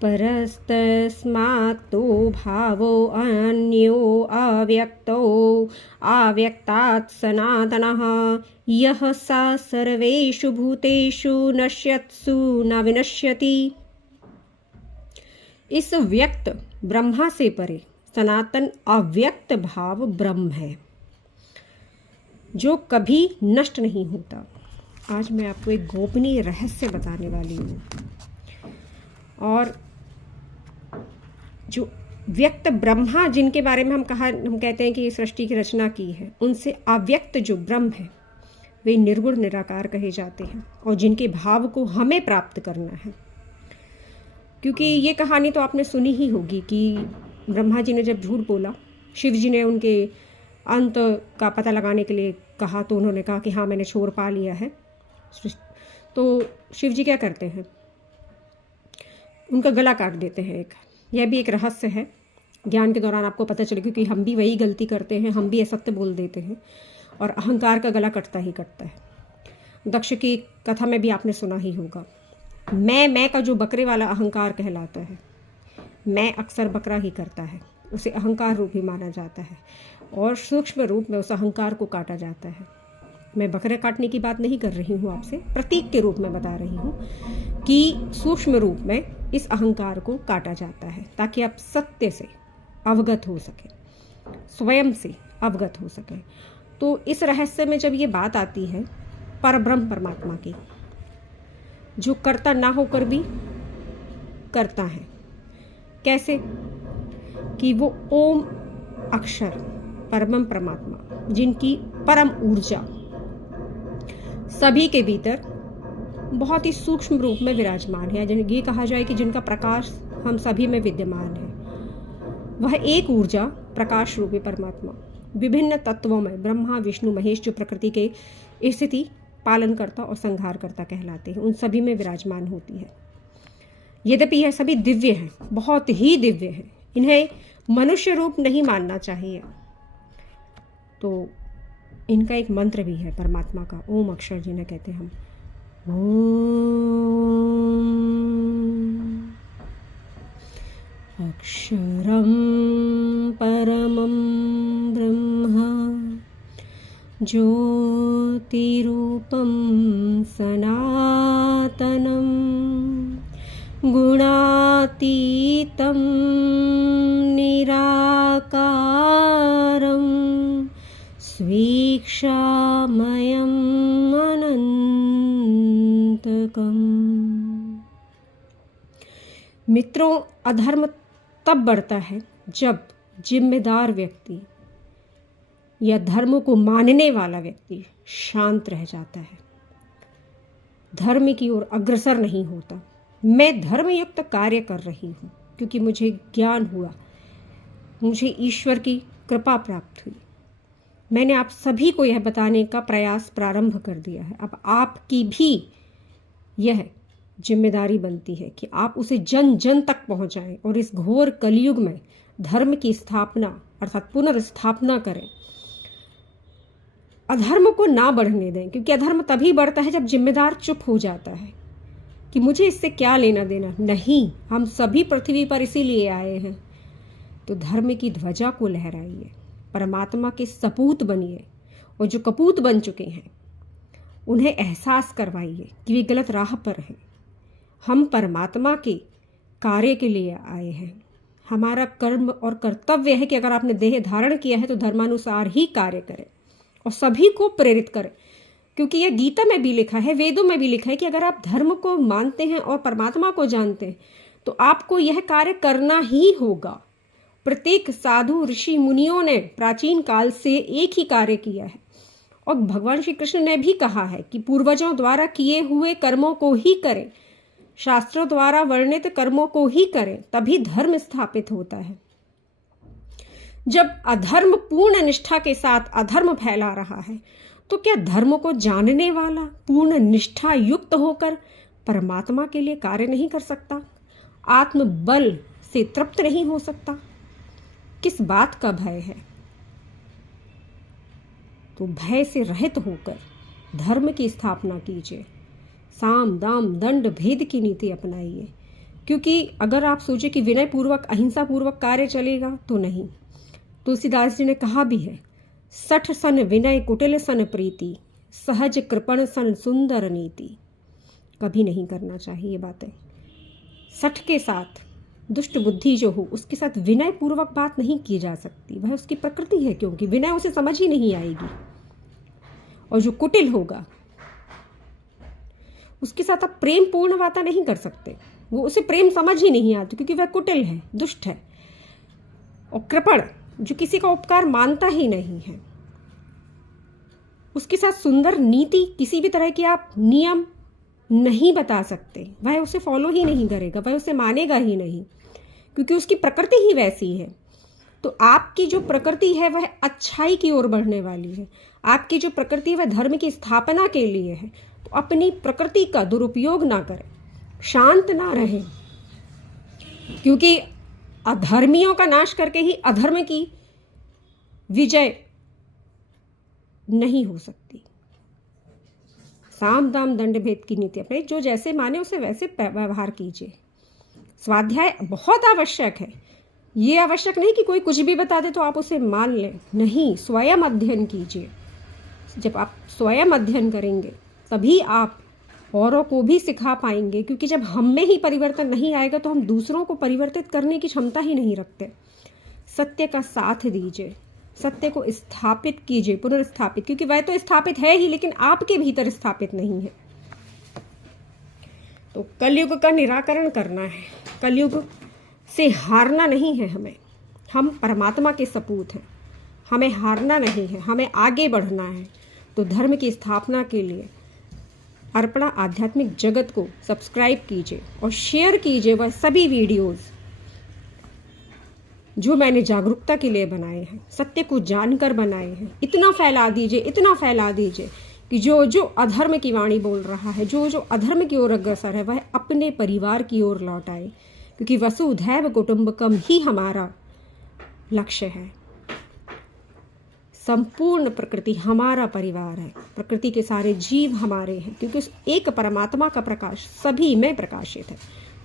परस्तस्मात्तु भावो अन्यो अव्यक्तो अव्यक्तात् सनातनः यः सा सर्वेषु भूतेषु नश्यत्सु न विनश्यति। इस व्यक्त ब्रह्मा से परे सनातन अव्यक्त भाव ब्रह्म है जो कभी नष्ट नहीं होता। आज मैं आपको एक गोपनीय रहस्य बताने वाली हूँ। और जो व्यक्त ब्रह्मा जिनके बारे में हम कहते हैं कि ये सृष्टि की रचना की है, उनसे अव्यक्त जो ब्रह्म है वे निर्गुण निराकार कहे जाते हैं और जिनके भाव को हमें प्राप्त करना है। क्योंकि ये कहानी तो आपने सुनी ही होगी कि ब्रह्मा जी ने जब झूठ बोला, शिव जी ने उनके अंत का पता लगाने के लिए कहा तो उन्होंने कहा कि हाँ मैंने छोर पा लिया है। तो शिव जी क्या करते हैं, उनका गला काट देते हैं। यह भी एक रहस्य है, ज्ञान के दौरान आपको पता चले, क्योंकि हम भी वही गलती करते हैं, हम भी असत्य बोल देते हैं और अहंकार का गला कटता ही कटता है। दक्ष की कथा में भी आपने सुना ही होगा, मैं का जो बकरे वाला अहंकार कहलाता है, मैं अक्सर बकरा ही करता है, उसे अहंकार रूप ही माना जाता है और सूक्ष्म रूप में उस अहंकार को काटा जाता है। मैं बकरे काटने की बात नहीं कर रही हूँ, आपसे प्रतीक के रूप में बता रही हूँ कि सूक्ष्म रूप में इस अहंकार को काटा जाता है ताकि आप सत्य से अवगत हो सके, स्वयं से अवगत हो सके। तो इस रहस्य में जब ये बात आती है परब्रह्म परमात्मा की, जो कर्ता ना होकर भी करता है, कैसे कि वो ओम अक्षर परब्रह्म परमात्मा जिनकी परम ऊर्जा सभी के भीतर बहुत ही सूक्ष्म रूप में विराजमान है, ये कहा जाए कि जिनका प्रकाश हम सभी में विद्यमान है, वह एक ऊर्जा प्रकाश रूपी परमात्मा विभिन्न तत्वों में ब्रह्मा विष्णु महेश जो प्रकृति के स्थिति पालनकर्ता और संहारकर्ता कहलाते हैं, उन सभी में विराजमान होती है। यद्यपि यह सभी दिव्य हैं, बहुत ही दिव्य हैं, इन्हें मनुष्य रूप नहीं मानना चाहिए। तो इनका एक मंत्र भी है परमात्मा का, ओम अक्षर जिन्हें कहते हैं हम। ओम अक्षरं परमं ब्रह्म ज्योतिरूपं सनातनं गुणातीतं निराकारं स्वीक्षामयम् अनन्तकम्। मित्रों, अधर्म तब बढ़ता है जब जिम्मेदार व्यक्ति या धर्म को मानने वाला व्यक्ति शांत रह जाता है, धर्म की ओर अग्रसर नहीं होता। मैं धर्मयुक्त कार्य कर रही हूँ क्योंकि मुझे ज्ञान हुआ, मुझे ईश्वर की कृपा प्राप्त हुई। मैंने आप सभी को यह बताने का प्रयास प्रारंभ कर दिया है। अब आपकी भी यह जिम्मेदारी बनती है कि आप उसे जन जन तक पहुंचाएं और इस घोर कलयुग में धर्म की स्थापना अर्थात पुनर्स्थापना करें। अधर्म को ना बढ़ने दें, क्योंकि अधर्म तभी बढ़ता है जब जिम्मेदार चुप हो जाता है कि मुझे इससे क्या लेना देना। नहीं, हम सभी पृथ्वी पर इसीलिए आए हैं। तो धर्म की ध्वजा को लहराइए, परमात्मा के सपूत बनिए और जो कपूत बन चुके हैं उन्हें एहसास करवाइए कि वे गलत राह पर हैं। हम परमात्मा के कार्य के लिए आए हैं। हमारा कर्म और कर्तव्य है कि अगर आपने देह धारण किया है तो धर्मानुसार ही कार्य करें और सभी को प्रेरित करें, क्योंकि यह गीता में भी लिखा है, वेदों में भी लिखा है कि अगर आप धर्म को मानते हैं और परमात्मा को जानते हैं तो आपको यह कार्य करना ही होगा। प्रत्येक साधु ऋषि मुनियों ने प्राचीन काल से एक ही कार्य किया है और भगवान श्री कृष्ण ने भी कहा है कि पूर्वजों द्वारा किए हुए कर्मों को ही करें, शास्त्रों द्वारा वर्णित कर्मों को ही करें, तभी धर्म स्थापित होता है। जब अधर्म पूर्ण निष्ठा के साथ अधर्म फैला रहा है तो क्या धर्म को जानने वाला पूर्ण निष्ठा युक्त होकर परमात्मा के लिए कार्य नहीं कर सकता? आत्मबल से तृप्त नहीं हो सकता? किस बात का भय है? तो भय से रहित होकर धर्म की स्थापना कीजिए। साम दाम दंड भेद की नीति अपनाइए। क्योंकि अगर आप सोचें कि विनय पूर्वक अहिंसा पूर्वक कार्य चलेगा तो नहीं। तुलसीदास जी ने कहा भी है, सठ सन विनय कुटिल सन प्रीति, सहज कृपण सन सुंदर नीति। कभी नहीं करना चाहिए ये बातें। सठ के साथ दुष्ट बुद्धि जो हो उसके साथ विनय पूर्वक बात नहीं की जा सकती, वह उसकी प्रकृति है, क्योंकि विनय उसे समझ ही नहीं आएगी। और जो कुटिल होगा उसके साथ आप प्रेम पूर्ण बातें नहीं कर सकते, वो उसे प्रेम समझ ही नहीं आती, क्योंकि वह कुटिल है, दुष्ट है। और कृपण जो किसी का उपकार मानता ही नहीं है, उसके साथ सुंदर नीति, किसी भी तरह की आप नियम नहीं बता सकते, वह उसे फॉलो ही नहीं करेगा, वह उसे मानेगा ही नहीं, क्योंकि उसकी प्रकृति ही वैसी है। तो आपकी जो प्रकृति है वह अच्छाई की ओर बढ़ने वाली है, आपकी जो प्रकृति है वह धर्म की स्थापना के लिए है। तो अपनी प्रकृति का दुरुपयोग ना करें, शांत ना रहें, क्योंकि अधर्मियों का नाश करके ही अधर्म की विजय नहीं हो सकती। साम दाम दंड भेद की नीति अपने, जो जैसे माने उसे वैसे व्यवहार कीजिए। स्वाध्याय बहुत आवश्यक है, ये आवश्यक नहीं कि कोई कुछ भी बता दे तो आप उसे मान लें, नहीं, स्वयं अध्ययन कीजिए। जब आप स्वयं अध्ययन करेंगे तभी आप औरों को भी सिखा पाएंगे, क्योंकि जब हम में ही परिवर्तन नहीं आएगा तो हम दूसरों को परिवर्तित करने की क्षमता ही नहीं रखते। सत्य का साथ दीजिए, सत्य को स्थापित कीजिए, पुनर्स्थापित, क्योंकि वह तो स्थापित है ही, लेकिन आपके भीतर स्थापित नहीं है। तो कलयुग का निराकरण करना है, कलयुग से हारना नहीं है हमें। हम परमात्मा के सपूत हैं, हमें हारना नहीं है, हमें आगे बढ़ना है। तो धर्म की स्थापना के लिए अर्पणा आध्यात्मिक जगत को सब्सक्राइब कीजिए और शेयर कीजिए वह सभी वीडियोस जो मैंने जागरूकता के लिए बनाए हैं, सत्य को जानकर बनाए हैं। इतना फैला दीजिए, इतना फैला दीजिए कि जो जो अधर्म की वाणी बोल रहा है, जो जो अधर्म की ओर अग्रसर है, वह अपने परिवार की ओर लौट आए, क्योंकि वसुधैव कुटुंबकम ही हमारा लक्ष्य है। संपूर्ण प्रकृति हमारा परिवार है, प्रकृति के सारे जीव हमारे हैं, क्योंकि उस एक परमात्मा का प्रकाश सभी में प्रकाशित है।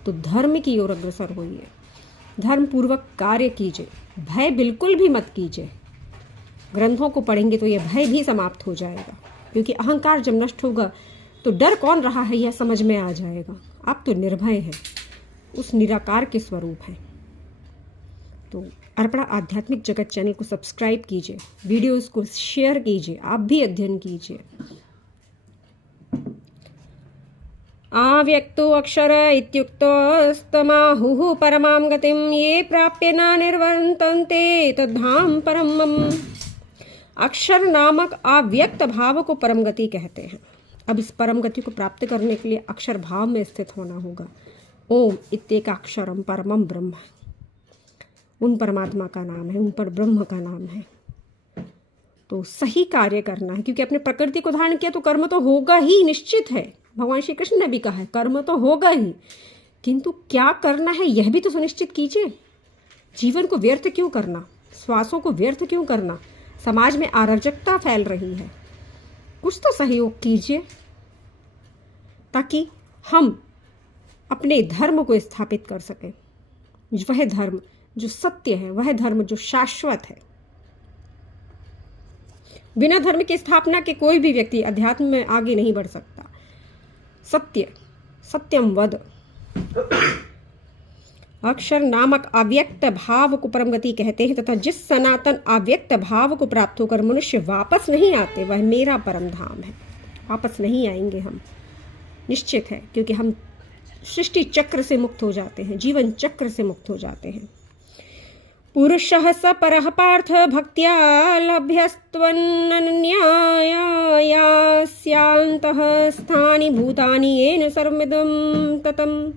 तो धर्म की ओर अग्रसर होइए, धर्म पूर्वक कार्य कीजिए, भय बिल्कुल भी मत कीजिए। ग्रंथों को पढ़ेंगे तो यह भय भी समाप्त हो जाएगा, क्योंकि अहंकार जब नष्ट होगा तो डर कौन रहा है यह समझ में आ जाएगा। आप तो निर्भय हैं, उस निराकार के स्वरूप हैं। तो अर्पणा आध्यात्मिक जगत चैनल को सब्सक्राइब कीजिए, वीडियोस को शेयर कीजिए, आप भी अध्ययन कीजिए। आव्यक्तो अक्षर इत्युक्तस्तमाहुः परमां गतिं ये प्राप्य न निर्वर्तन्ते तद्धाम परमम्। अक्षर नामक अव्यक्त भाव को परम गति कहते हैं। अब इस परम गति को प्राप्त करने के लिए अक्षर भाव में स्थित होना होगा। ओम इत्येकाक्षरम परमम ब्रह्म, उन परमात्मा का नाम है, उन पर ब्रह्म का नाम है। तो सही कार्य करना है, क्योंकि अपने प्रकृति को धारण किया तो कर्म तो होगा ही, निश्चित है। भगवान श्री कृष्ण ने भी कहा है कर्म तो होगा ही, किंतु क्या करना है यह भी तो सुनिश्चित कीजिए। जीवन को व्यर्थ क्यों करना, श्वासों को व्यर्थ क्यों करना। समाज में अराजकता फैल रही है, कुछ तो सहयोग कीजिए ताकि हम अपने धर्म को स्थापित कर सकें। वह धर्म जो सत्य है, वह धर्म जो शाश्वत है। बिना धर्म की स्थापना के कोई भी व्यक्ति अध्यात्म में आगे नहीं बढ़ सकता। सत्य सत्यम वद। अक्षर नामक अव्यक्त भाव को परम गति कहते हैं, तथा जिस सनातन अव्यक्त भाव को प्राप्त होकर मनुष्य वापस नहीं आते वह मेरा परम धाम है। वापस नहीं आएंगे हम, निश्चित है, क्योंकि हम सृष्टि चक्र से मुक्त हो जाते हैं, जीवन चक्र से मुक्त हो जाते हैं। पुरुषः स परः पार्थ भक्त्या लभ्यस्त्वनन्यायास्यान्तः स्थानि भूतानि येन सर्वमिदं ततं।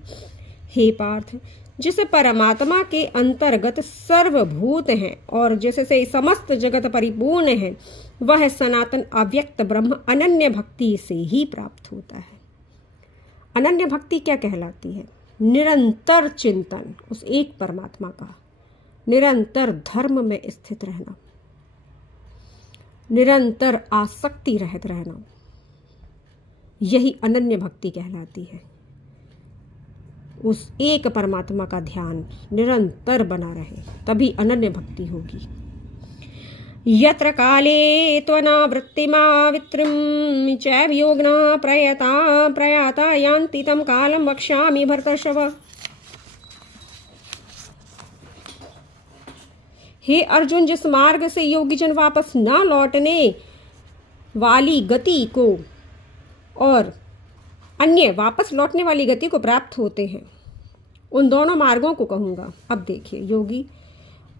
हे पार्थ, जिस परमात्मा के अंतर्गत सर्वभूत हैं और जिससे समस्त जगत परिपूर्ण है, वह सनातन अव्यक्त ब्रह्म अनन्य भक्ति से ही प्राप्त होता है। अनन्य भक्ति क्या कहलाती है? निरंतर चिंतन उस एक परमात्मा का, निरंतर धर्म में स्थित रहना। निरंतर आसक्ति रहित रहना, यही अनन्य भक्ति कहलाती है। उस एक परमात्मा का ध्यान निरंतर बना रहे, तभी अनन्य भक्ति होगी। यत्र काले त्वनावृत्तिमावित्रिं चैव योगिना प्रयाता यान्ति तं कालं वक्ष्यामि भरतर्षभ। हे अर्जुन, जिस मार्ग से योगीजन वापस न लौटने वाली गति को और अन्य वापस लौटने वाली गति को प्राप्त होते हैं, उन दोनों मार्गों को कहूँगा। अब देखिए, योगी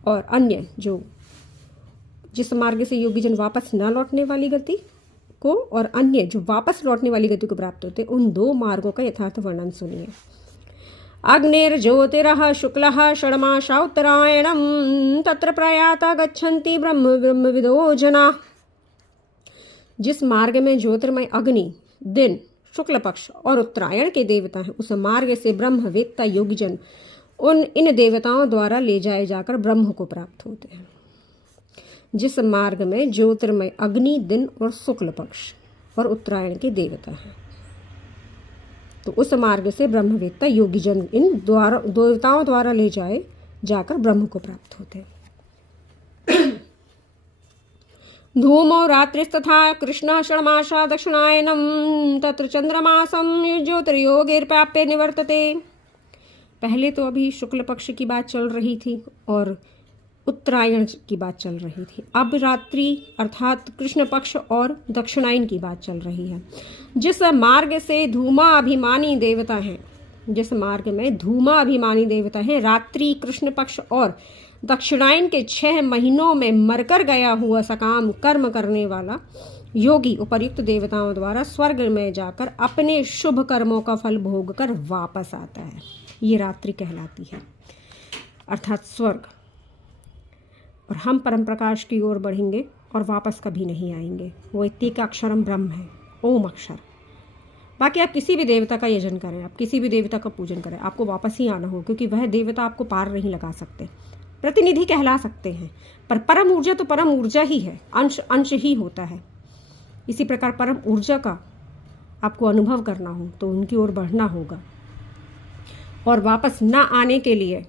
और अन्य, जो जिस मार्ग से योगीजन वापस न लौटने वाली गति को और अन्य जो वापस लौटने वाली गति को प्राप्त होते, उन दो मार्गों का यथार्थ वर्णन सुनिए। अग्निर्ज्योतिरः शुक्लः षड्मासा उत्तरायणं तत्र प्रयाता गच्छन्ति ब्रह्मविदो जना। जिस मार्ग में ज्योतिर्मय अग्नि, दिन, शुक्ल पक्ष और उत्तरायण के देवता हैं, उस मार्ग से ब्रह्मवेत्ता योगीजन इन देवताओं द्वारा ले जाए जाकर ब्रह्म को प्राप्त होते हैं। जिस मार्ग में ज्योतिर्मय अग्नि, दिन और शुक्ल पक्ष और उत्तरायण के देवता हैं, तो उस मार्ग से ब्रह्मवेत्ता योगीजन इन देवताओं द्वारा ले जाए जाकर ब्रह्म को प्राप्त होते हैं। धूमो रात्रिस्तथा कृष्ण षड्मासा दक्षिणायनम तत्र चंद्रमासम ज्योतिर्योगैर्प्राप्य निवर्तते। पहले तो अभी शुक्ल पक्ष की बात चल रही थी और उत्तरायण की बात चल रही थी। अब रात्रि अर्थात कृष्ण पक्ष और दक्षिणायन की बात चल रही है। जिस मार्ग से धूमाभिमानी देवता हैं, जिस मार्ग में धूमाभिमानी देवता हैं, रात्रि, कृष्ण पक्ष और दक्षिणायन के 6 महीनों में मरकर गया हुआ सकाम कर्म करने वाला योगी उपर्युक्त देवताओं द्वारा स्वर्ग में जाकर अपने शुभ कर्मों का फल भोग कर वापस आता है, ये रात्रि कहलाती है, अर्थात स्वर्ग। और हम परम प्रकाश की ओर बढ़ेंगे और वापस कभी नहीं आएंगे। वो इत्तिका अक्षरम ब्रह्म है, ओम अक्षर। बाकी आप किसी भी देवता का यजन करें, आप किसी भी देवता का पूजन करें, आपको वापस ही आना हो, क्योंकि वह देवता आपको पार नहीं लगा सकते। प्रतिनिधि कहला सकते हैं, पर परम ऊर्जा तो परम ऊर्जा ही है, अंश अंश ही होता है। इसी प्रकार परम ऊर्जा का आपको अनुभव करना हो तो उनकी ओर बढ़ना होगा। और वापस ना आने के लिए